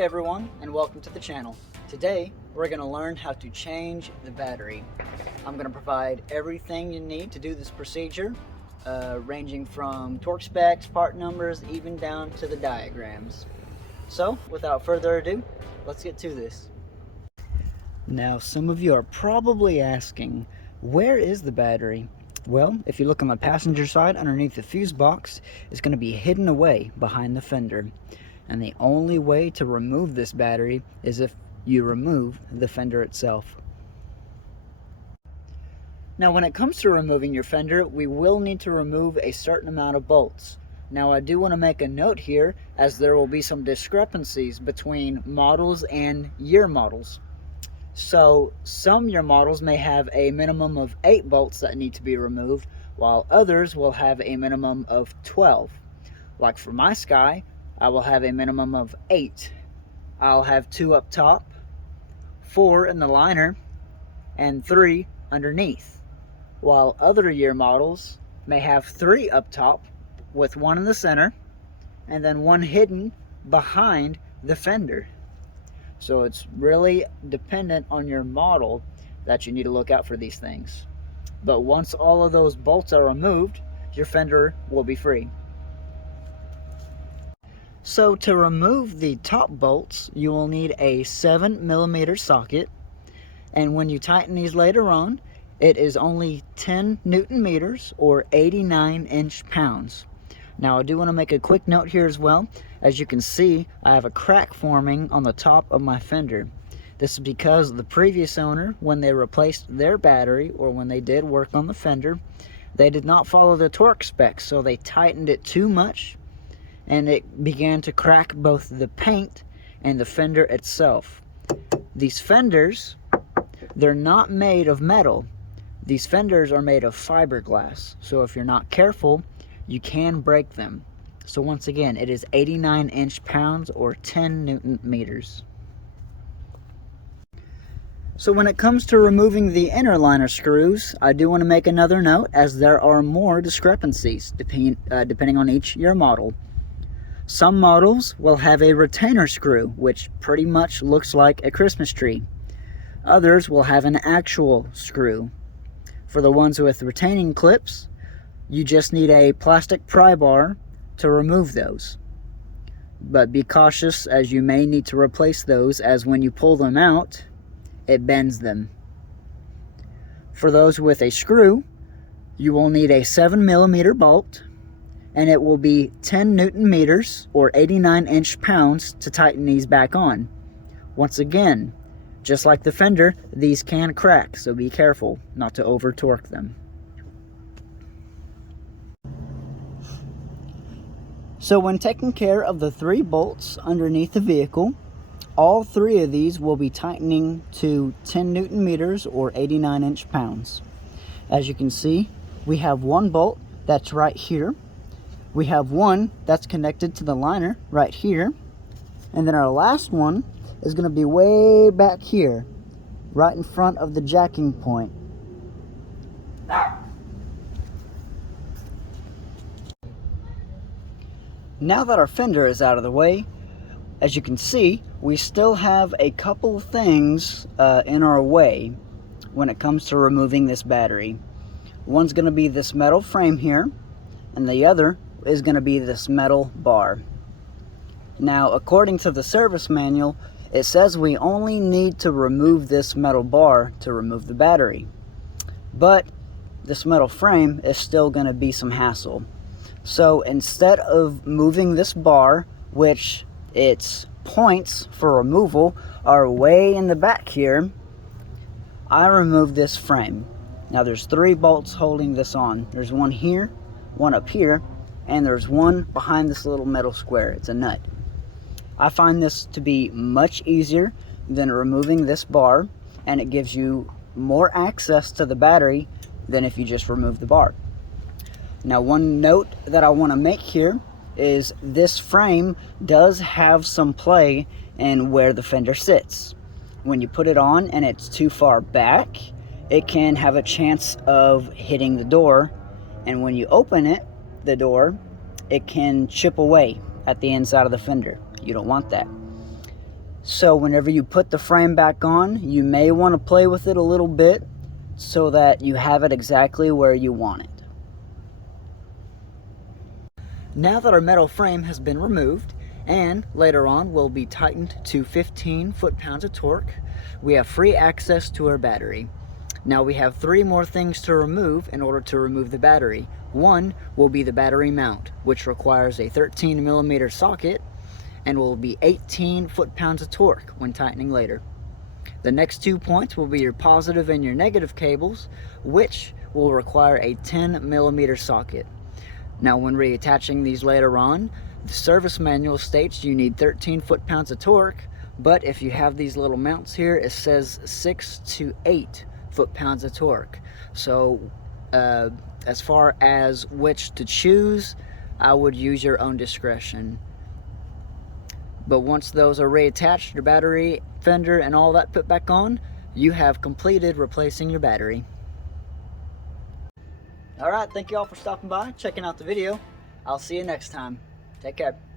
Hey everyone, and welcome to the channel. Today we're going to learn how to change the battery. I'm going to provide everything you need to do this procedure, ranging from torque specs, part numbers, even down to the diagrams. So without further ado, let's get to this. Now some of you are probably asking, where is the battery? Well, if you look on the passenger side underneath the fuse box, it's going to be hidden away behind the fender. And the only way to remove this battery is if you remove the fender itself. Now when it comes to removing your fender, we will need to remove a certain amount of bolts. Now I do want to make a note here, as there will be some discrepancies between models and year models. So some year models may have a minimum of 8 bolts that need to be removed, while others will have a minimum of 12. Like for my Sky, I will have a minimum of 8. I'll have 2 up top, 4 in the liner, and 3 underneath. While other year models may have 3 up top, with 1 in the center, and then 1 hidden behind the fender. So it's really dependent on your model that you need to look out for these things. But once all of those bolts are removed, your fender will be free. So to remove the top bolts, you will need a 7mm socket, and when you tighten these later on, it is only 10 Newton meters or 89 inch-pounds. Now I do want to make a quick note here as well. As you can see, I have a crack forming on the top of my fender. This is because the previous owner, when they replaced their battery or when they did work on the fender, they did not follow the torque specs, so they tightened it too much, and it began to crack both the paint and the fender itself. These fenders, they're not made of metal. These fenders are made of fiberglass, so if you're not careful, you can break them. So once again, it is 89 inch-pounds or 10 Newton meters. So when it comes to removing the inner liner screws, I do want to make another note, as there are more discrepancies depending on each year model. Some models will have a retainer screw, which pretty much looks like a Christmas tree. Others will have an actual screw. For the ones with retaining clips, you just need a plastic pry bar to remove those. But be cautious, as you may need to replace those, as when you pull them out, it bends them. For those with a screw, you will need a 7mm bolt, and it will be 10 Newton meters or 89 inch-pounds to tighten these back on. Once again, just like the fender, these can crack, so be careful not to over torque them. So when taking care of the 3 bolts underneath the vehicle, all 3 of these will be tightening to 10 Newton meters or 89 inch-pounds. As you can see, we have 1 bolt that's right here. We have 1 that's connected to the liner right here. And then our last one is going to be way back here, right in front of the jacking point. Now that our fender is out of the way, as you can see, we still have a couple of things in our way when it comes to removing this battery. One's going to be this metal frame here, and the other is going to be this metal bar. Now, according to the service manual, it says we only need to remove this metal bar to remove the battery. But this metal frame is still going to be some hassle. So instead of moving this bar, which its points for removal are way in the back here, I removed this frame. Now there's 3 bolts holding this on. There's 1 here, 1 up here, and there's 1 behind this little metal square. It's a nut. I find this to be much easier than removing this bar, and it gives you more access to the battery than if you just remove the bar. Now one note that I want to make here is this frame does have some play in where the fender sits. When you put it on and it's too far back, it can have a chance of hitting the door, and when you open it, the door, it can chip away at the inside of the fender. You don't want that. So whenever you put the frame back on, you may want to play with it a little bit so that you have it exactly where you want it. Now that our metal frame has been removed and later on will be tightened to 15 foot-pounds of torque, we have free access to our battery. Now we have 3 more things to remove in order to remove the battery. One will be the battery mount, which requires a 13mm socket and will be 18 foot-pounds of torque when tightening later. The next 2 points will be your positive and your negative cables, which will require a 10mm socket. Now when reattaching these later on, the service manual states you need 13 foot-pounds of torque, but if you have these little mounts here, it says 6 to 8 foot-pounds of torque. So as far as which to choose, I would use your own discretion. But once those are reattached, your battery, fender, and all that put back on, you have completed replacing your battery. Alright, thank you all for stopping by, checking out the video. I'll see you next time. Take care.